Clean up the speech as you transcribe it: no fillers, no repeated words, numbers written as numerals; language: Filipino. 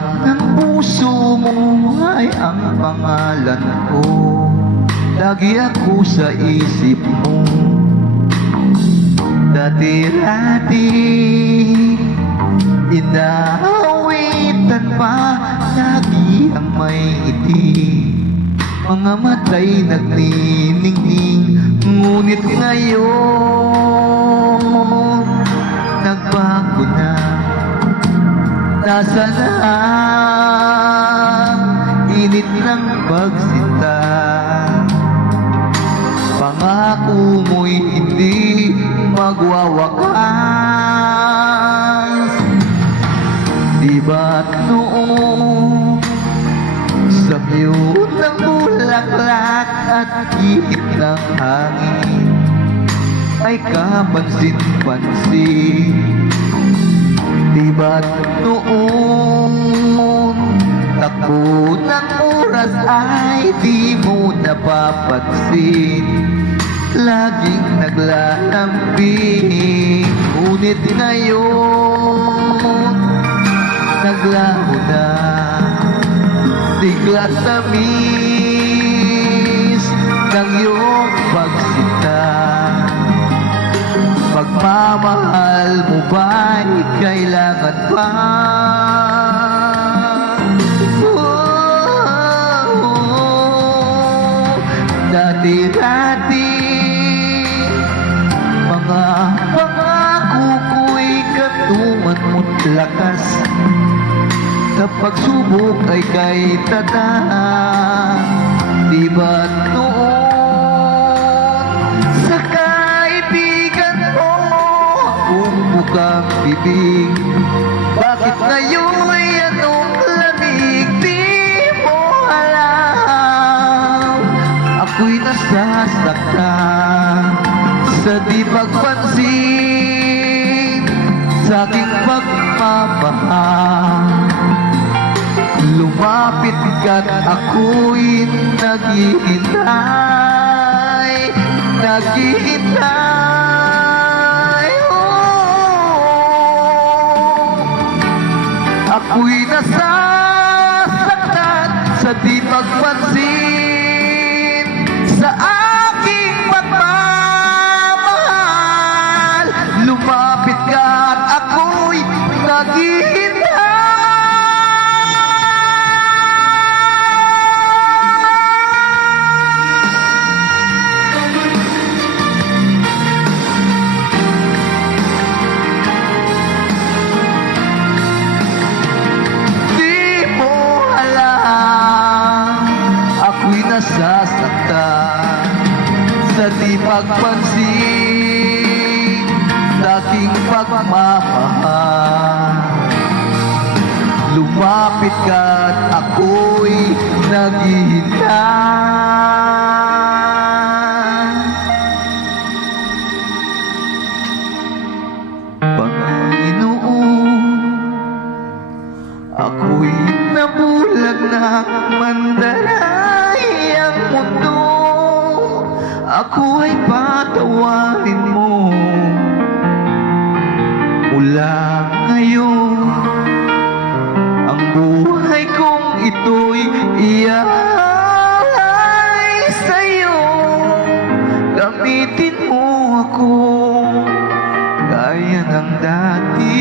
laman ng puso mo ay ang pangalan ko. Lagi ako sa isip mo. Dati-dati inaawitan pa, lagi ang may ngiti. Mga mata'y nagniningning, ngunit ngayon nagbago na. Nasaan na ang init ng pagsinta? Pangako mo'y hindi magwawakas. Di ba't noong sa miyot ng bulaklak at ihip ng hangin ay kapansin-pansin? Di ba't noong takbo ng oras ay di mo napapansin? Laging naglalambing, ngunit ngayon naglaho na. Sigla tamis ng iyong pagsinta. Pagmamahal mo ba'y kailangan pa? Dati-dati mga pangako ko'y katungan mo't lakas. Sa pagsubok ay kay tatang. Di ba't noon sa kaibigan mo akong bukang bibig? Bakit ngayon'y anong lamig? Di mo alam, ako'y nasasaktan sa di pagpansin sa aking pagmamahal. Lumapit ka't ako'y naghihintay, naghihintay. Ako'y nasasaktan sa di pagpansin sa aking pagmamahal. Lumapit ka't ako'y naghihintay. Nasasaktan sa di pagpansin sa aking pagmamahal. Lumapit ka't ako'y naghihintay. Panginoon, ako'y nabulag ng mandaray ang mundo. Ako ay patawarin mo. Mula ngayon, ang buhay kong ito'y iaalay sa'yo. Gamitin mo ako gaya ng dati.